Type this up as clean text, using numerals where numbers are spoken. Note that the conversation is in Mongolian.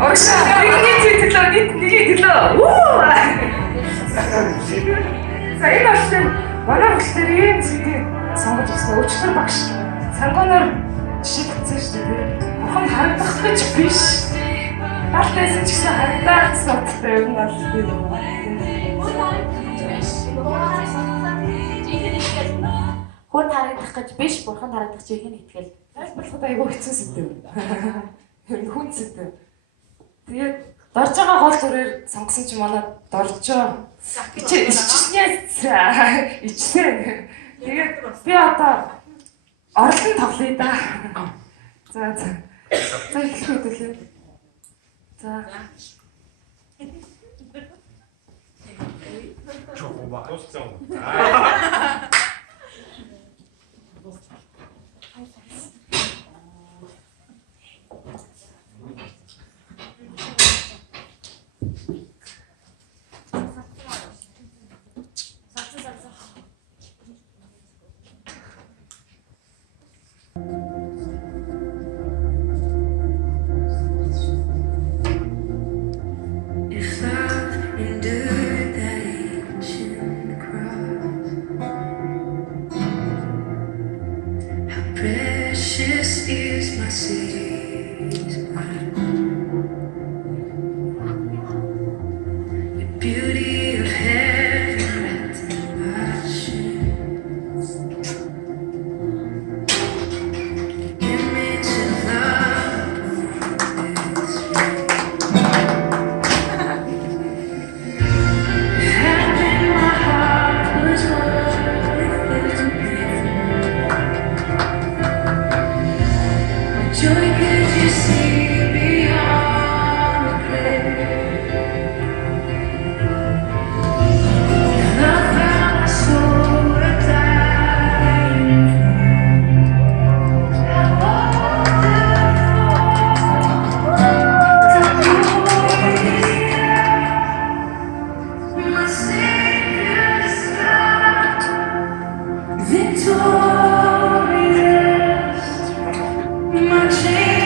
Оршаа нэг төлөө. Уу. Сайн болсон. Манай хөтөлбөр ийм зүйлийг сонгож өгсөн. Өчигдөр багш сангоноор жишээлдсэн шүү дээ. Бурхан харагдах гэж биш. Талтайсан ч гэсэн харагдах гэсэн утгатай юм бол би. Хүн харагдах гэж биш, бурхан харагдах чи ихэн итгэл. Тайлбарлахад айгүй хэцүү сэдв. Хүн сэдв. Тэгээд дорж байгаа гол дүрээр сонгосон чи манай доржоо. Ичсэн. Тэгээд би одоо орлон тоглоё да. За. За эхлэх үү. За. Чого бачив? Precious is my Savior. The beauty of heaven wrapped in my shins. Image of love on this Having my heart was worth it. Joy, could you see beyond the grave? Love found my soul worth dying for. I walked the my Savior's God, victorious. My chains